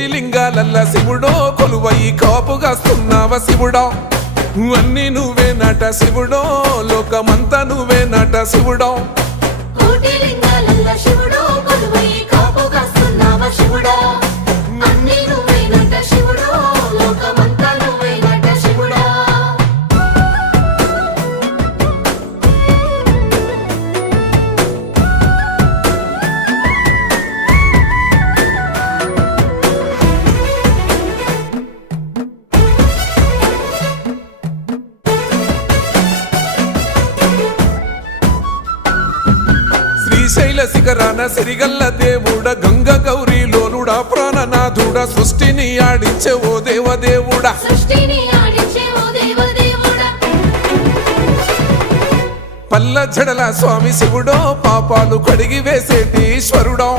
కోటి లింగాలల్ల శివుడో కొలువై కాపుగాస్తున్నావ శివుడా అన్ని నువ్వే నట శివుడో లోకమంతా నువ్వే నట శివుడో కోటి లింగాలల్ల శివుడో కొలువై కాపుగాస్తున్నావ శివుడా అన్ని నువ్వే నట శివుడో లోకమంతా నువ్వే నట శివుడా శ్రీశైల శిఖరాన సిరిగల్ల దేవుడ గంగ గౌరీ లోలుడా ప్రాణనాథుడ సృష్టిని ఆడించే ఓ దేవదేవుడా సృష్టిని ఆడించే ఓ దేవదేవుడా పల్ల జడల స్వామి శివుడో పాపాలు కడిగి వేసేటి ఈశ్వరుడో